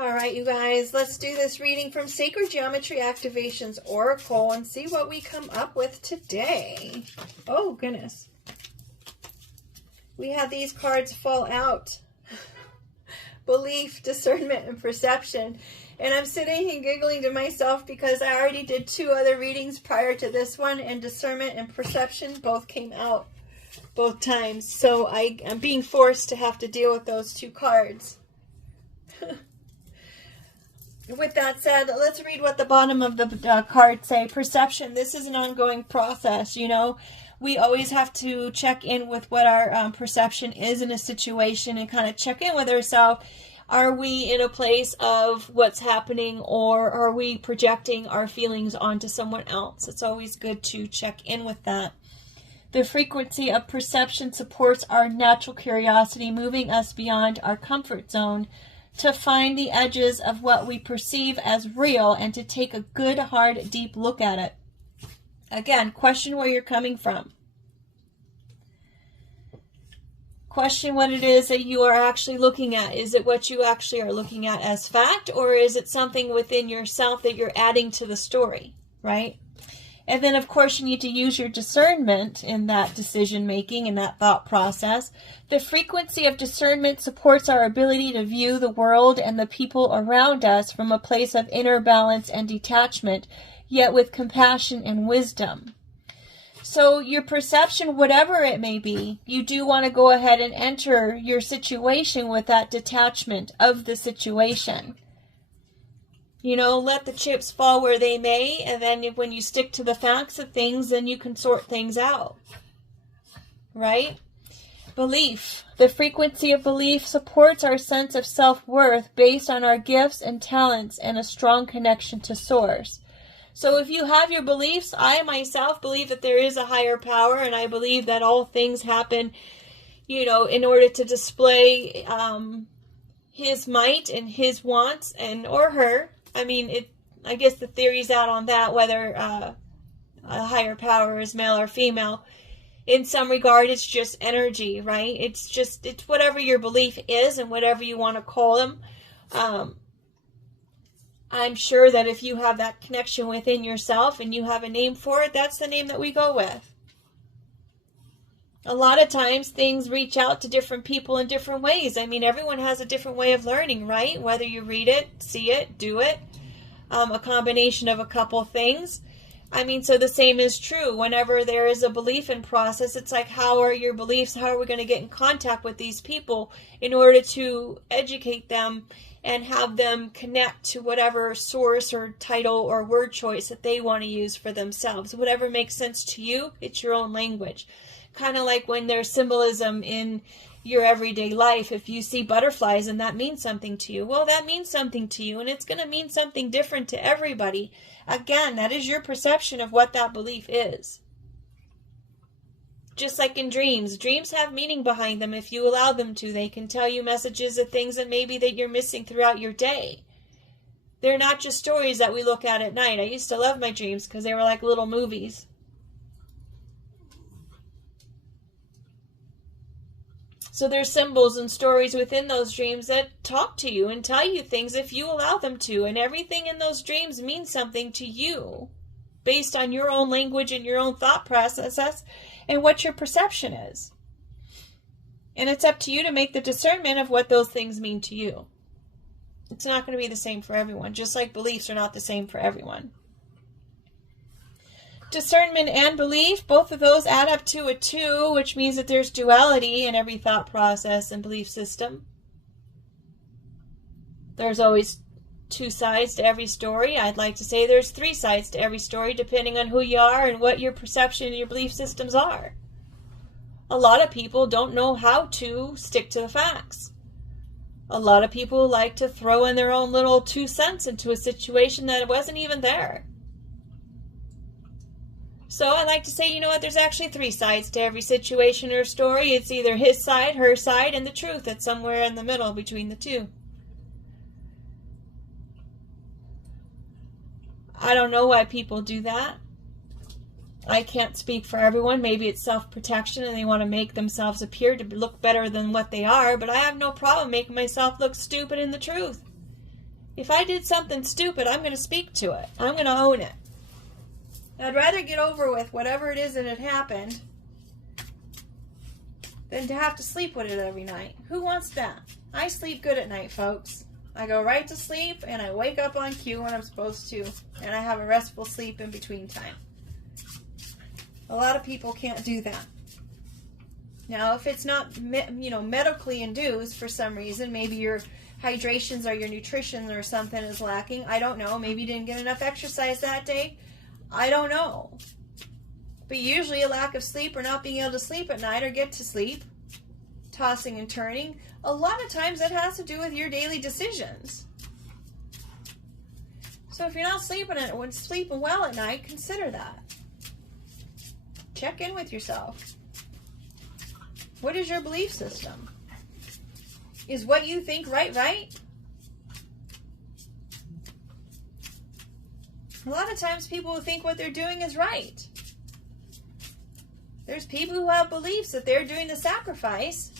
All right, you guys, let's do this reading from Sacred Geometry Activations Oracle and see what we come up with today. Oh, goodness. We had these cards fall out. Belief, discernment, and perception. And I'm sitting and giggling to myself because I already did 2 other readings prior to this one, and discernment and perception both came out both times. So I'm being forced to have to deal with those 2 cards. With that said, let's read what the bottom of the card say. Perception. This is an ongoing process, you know. We always have to check in with what our perception is in a situation and kind of check in with ourselves. Are we in a place of what's happening, or are we projecting our feelings onto someone else? It's always good to check in with that. The frequency of perception supports our natural curiosity, moving us beyond our comfort zone to find the edges of what we perceive as real and to take a good, hard, deep look at it. Again, question where you're coming from. Question what it is that you are actually looking at. Is it what you actually are looking at as fact, or is it something within yourself that you're adding to the story, right? And then, of course, you need to use your discernment in that decision making and that thought process. The frequency of discernment supports our ability to view the world and the people around us from a place of inner balance and detachment, yet with compassion and wisdom. So your perception, whatever it may be, you do want to go ahead and enter your situation with that detachment of the situation. You know, let the chips fall where they may, and then when you stick to the facts of things, then you can sort things out. Right? Belief. The frequency of belief supports our sense of self-worth based on our gifts and talents and a strong connection to Source. So if you have your beliefs, I myself believe that there is a higher power, and I believe that all things happen, you know, in order to display his might and his wants, and or her. I mean, I guess the theory's out on that, whether a higher power is male or female. In some regard, it's just energy, right? It's whatever your belief is and whatever you want to call them. I'm sure that if you have that connection within yourself and you have a name for it, that's the name that we go with. A lot of times things reach out to different people in different ways. I mean, everyone has a different way of learning, right? Whether you read it, see it, do it, a combination of a couple things. I mean, so the same is true. Whenever there is a belief in process, it's like, how are your beliefs? How are we going to get in contact with these people in order to educate them and have them connect to whatever source or title or word choice that they want to use for themselves? Whatever makes sense to you, it's your own language. Kind of like when there's symbolism in your everyday life. If you see butterflies and that means something to you, well, that means something to you, and it's going to mean something different to everybody. Again, that is your perception of what that belief is. Just like in dreams. Dreams have meaning behind them if you allow them to. They can tell you messages of things that maybe that you're missing throughout your day. They're not just stories that we look at night. I used to love my dreams because they were like little movies. So there's symbols and stories within those dreams that talk to you and tell you things if you allow them to. And everything in those dreams means something to you based on your own language and your own thought processes and what your perception is. And it's up to you to make the discernment of what those things mean to you. It's not going to be the same for everyone, just like beliefs are not the same for everyone. Discernment and belief, both of those add up to a 2, which means that there's duality in every thought process and belief system. There's always 2 sides to every story. I'd like to say there's 3 sides to every story, depending on who you are and what your perception and your belief systems are. A lot of people don't know how to stick to the facts. A lot of people like to throw in their own little 2 cents into a situation that wasn't even there. So I like to say, you know what, there's actually 3 sides to every situation or story. It's either his side, her side, and the truth that's somewhere in the middle between the 2. I don't know why people do that. I can't speak for everyone. Maybe it's self-protection and they want to make themselves appear to look better than what they are, but I have no problem making myself look stupid in the truth. If I did something stupid, I'm going to speak to it. I'm going to own it. I'd rather get over with whatever it is that had happened than to have to sleep with it every night. Who wants that? I sleep good at night, folks. I go right to sleep, and I wake up on cue when I'm supposed to, and I have a restful sleep in between time. A lot of people can't do that. Now, if it's not, medically induced for some reason, maybe your hydrations or your nutrition or something is lacking. I don't know. Maybe you didn't get enough exercise that day. I don't know. But usually a lack of sleep or not being able to sleep at night or get to sleep, tossing and turning, a lot of times that has to do with your daily decisions. So if you're not sleeping well at night, consider that. Check in with yourself. What is your belief system? Is what you think right? A lot of times people think what they're doing is right. There's people who have beliefs that they're doing the sacrifice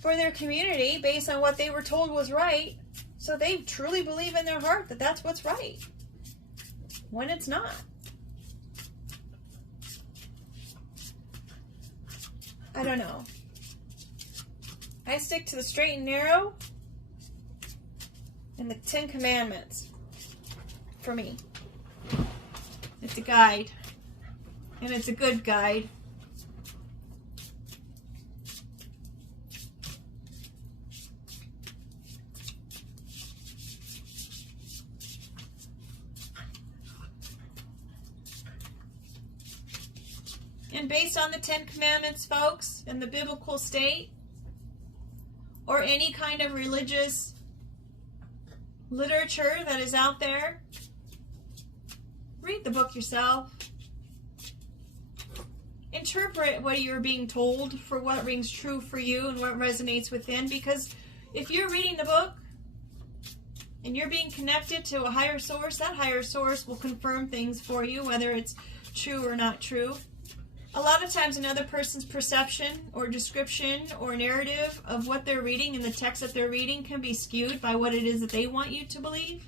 for their community based on what they were told was right. So they truly believe in their heart that that's what's right, when it's not. I don't know. I stick to the straight and narrow and the 10 Commandments for me. It's a guide, and it's a good guide. And based on the 10 Commandments, folks, in the biblical state, or any kind of religious literature that is out there, read the book yourself. Interpret what you're being told for what rings true for you and what resonates within, because if you're reading the book and you're being connected to a higher source, that higher source will confirm things for you, whether it's true or not true. A lot of times another person's perception or description or narrative of what they're reading and the text that they're reading can be skewed by what it is that they want you to believe.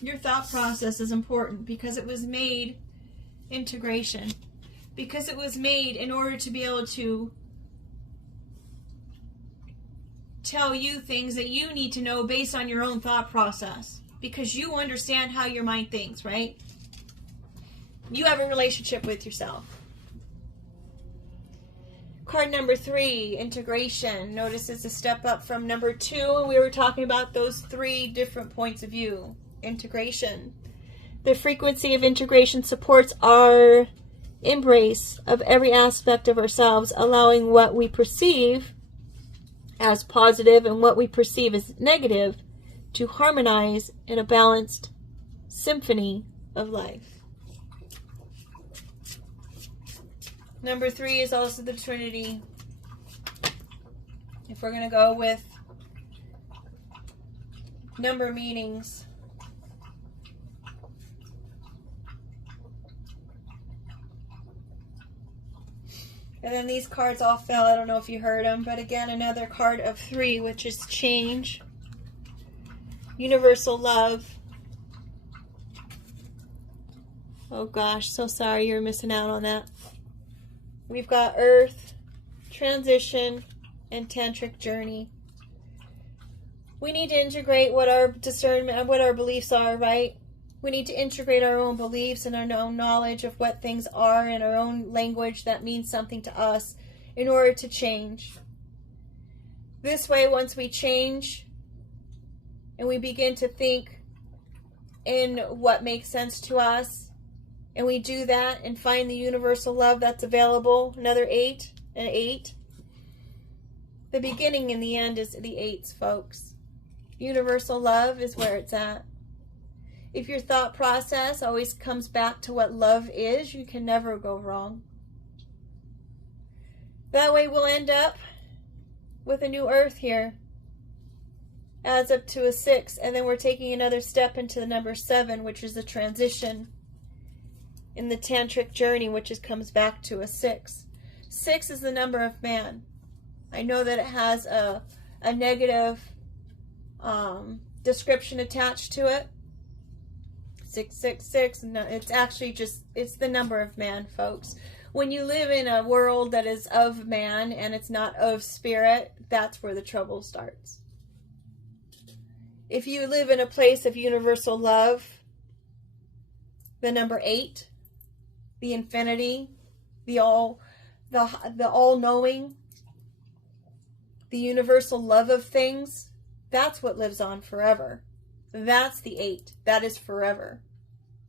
Your thought process is important because it was made integration. Because it was made in order to be able to tell you things that you need to know based on your own thought process. Because you understand how your mind thinks, right? You have a relationship with yourself. Card number 3, integration. Notice it's a step up from number 2, and we were talking about those 3 different points of view. Integration. The frequency of integration supports our embrace of every aspect of ourselves, allowing what we perceive as positive and what we perceive as negative to harmonize in a balanced symphony of life. Number 3 is also the Trinity. If we're going to go with number meanings. And then these cards all fell. I don't know if you heard them. But again, another card of 3, which is change. Universal love. Oh gosh, so sorry you're missing out on that. We've got earth, transition, and tantric journey. We need to integrate what our discernment and what our beliefs are, right? We need to integrate our own beliefs and our own knowledge of what things are in our own language that means something to us in order to change. This way, once we change and we begin to think in what makes sense to us, and we do that and find the universal love that's available, another 8, an 8. The beginning and the end is the 8s, folks. Universal love is where it's at. If your thought process always comes back to what love is, you can never go wrong. That way we'll end up with a new earth here. Adds up to a 6, and then we're taking another step into the number 7, which is the transition. in the tantric journey, which comes back to a 6. 6 is the number of man. I know that it has a negative description attached to it. 666. No, it's actually just, it's the number of man, folks. When you live in a world that is of man and it's not of spirit, that's where the trouble starts. If you live in a place of universal love, the number 8, the infinity, the all-knowing, the universal love of things, that's what lives on forever. That's the 8. That is forever.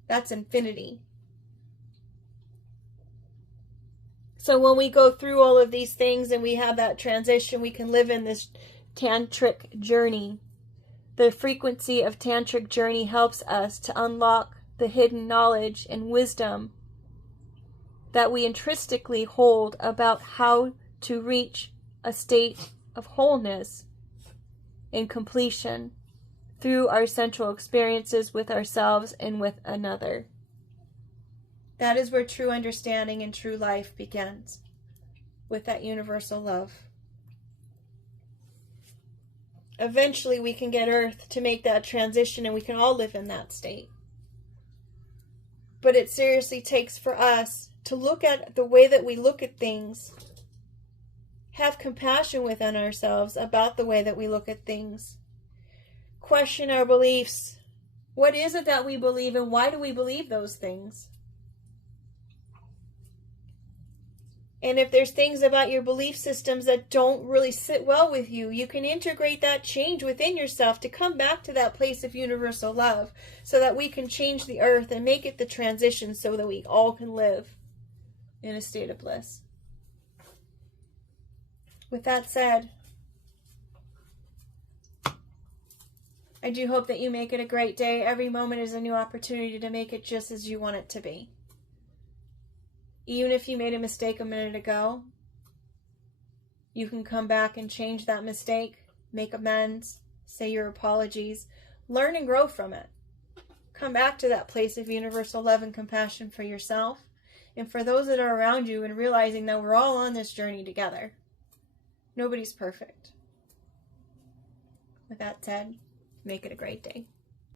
That's infinity. So when we go through all of these things and we have that transition, we can live in this tantric journey. The frequency of tantric journey helps us to unlock the hidden knowledge and wisdom that we intrinsically hold about how to reach a state of wholeness and completion through our central experiences with ourselves and with another. That is where true understanding and true life begins, with that universal love. Eventually we can get Earth to make that transition and we can all live in that state. But it seriously takes for us to look at the way that we look at things, have compassion within ourselves about the way that we look at things, question our beliefs. What is it that we believe and why do we believe those things? And if there's things about your belief systems that don't really sit well with you, you can integrate that change within yourself to come back to that place of universal love so that we can change the earth and make it the transition so that we all can live in a state of bliss. With that said, I do hope that you make it a great day. Every moment is a new opportunity to make it just as you want it to be. Even if you made a mistake a minute ago, you can come back and change that mistake, make amends, say your apologies, learn and grow from it. Come back to that place of universal love and compassion for yourself and for those that are around you, and realizing that we're all on this journey together. Nobody's perfect. With that said, make it a great day.